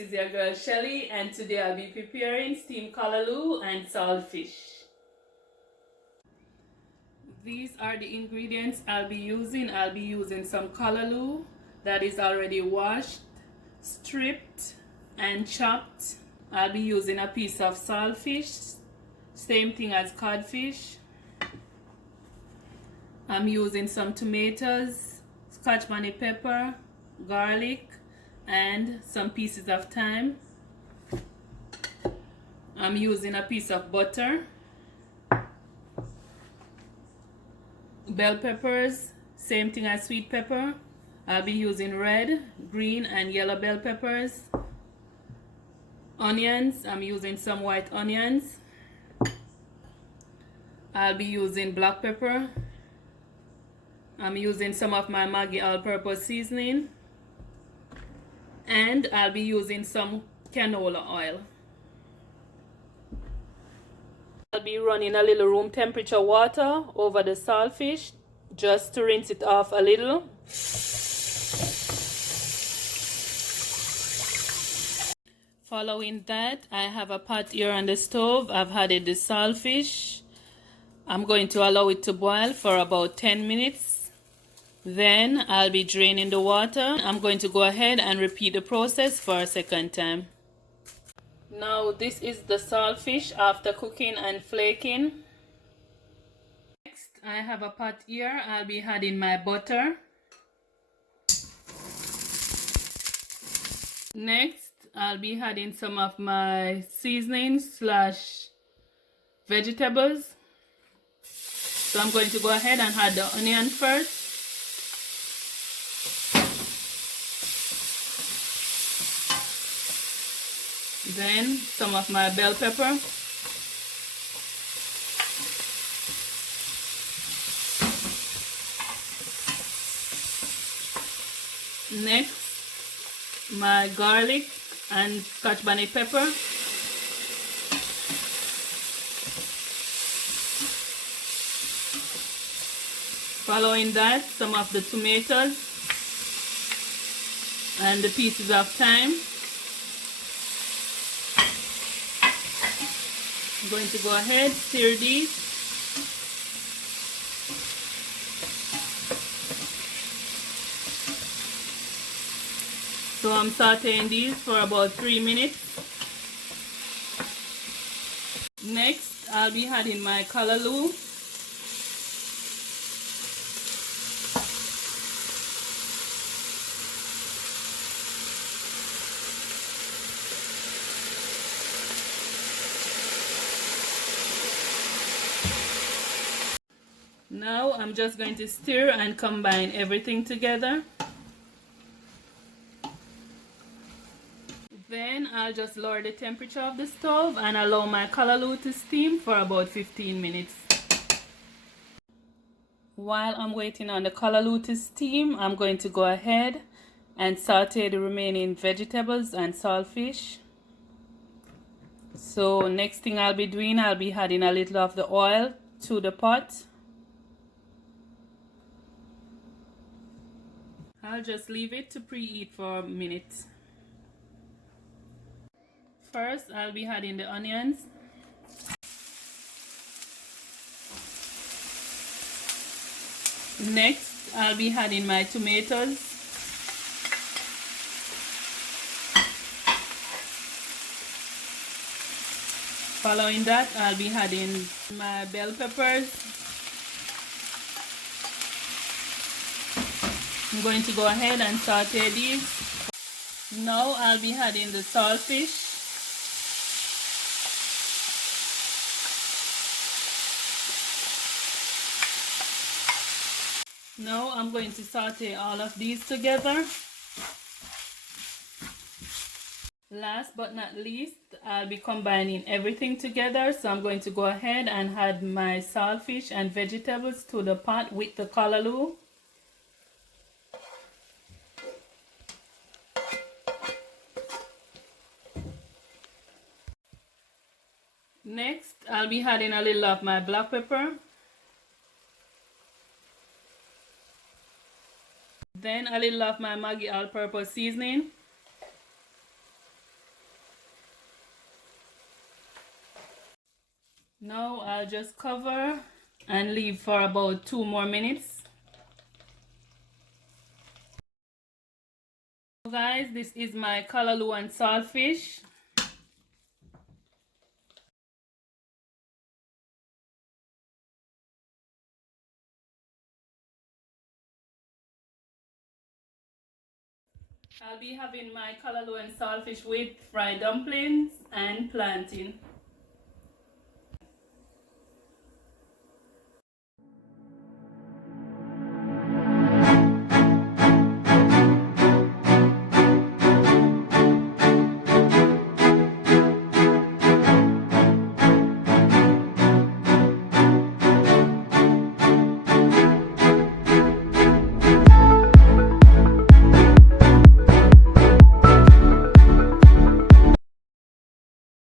this is your girl Shelly, and today I'll be preparing steamed callaloo and saltfish. These are the ingredients I'll be using. I'll be using some callaloo that is already washed, stripped and chopped. I'll be using a piece of saltfish, same thing as codfish. I'm using some tomatoes, scotch bonnet pepper, garlic, and some pieces of thyme. I'm using a piece of butter, bell peppers, same thing as sweet pepper. I'll be using red, green, and yellow bell peppers. Onions, I'm using some white onions. I'll be using black pepper. I'm using some of my Maggi all-purpose seasoning. And I'll be using some canola oil. I'll be running a little room temperature water over the saltfish just to rinse it off a little. Following that, I have a pot here on the stove. I've added the saltfish. I'm going to allow it to boil for about 10 minutes. Then I'll be draining the water. I'm going to go ahead and repeat the process for a second time. Now this is the saltfish after cooking and flaking. Next, I have a pot here. I'll be adding my butter. Next, I'll be adding some of my seasonings / vegetables. So I'm going to go ahead and add the onion first. Then some of my bell pepper. Next, my garlic and scotch bonnet pepper. Following that, some of the tomatoes and the pieces of thyme. I'm going to go ahead, stir these. So I'm sauteing these for about 3 minutes. Next, I'll be adding my callaloo. Now I'm just going to stir and combine everything together. Then I'll just lower the temperature of the stove and allow my callaloo to steam for about 15 minutes. While I'm waiting on the callaloo to steam, I'm going to go ahead and saute the remaining vegetables and saltfish. So next thing I'll be doing, I'll be adding a little of the oil to the pot. I'll just leave it to preheat for a minute. First, I'll be adding the onions. Next, I'll be adding my tomatoes. Following that, I'll be adding my bell peppers. I'm going to go ahead and saute these. Now I'll be adding the saltfish. Now I'm going to saute all of these together. Last but not least, I'll be combining everything together. So I'm going to go ahead and add my saltfish and vegetables to the pot with the callaloo. Next, I'll be adding a little of my black pepper. Then a little of my Maggi all-purpose seasoning. Now I'll just cover and leave for about 2 more minutes. So guys, this is my callaloo and saltfish. I'll be having my callaloo and saltfish with fried dumplings and plantain.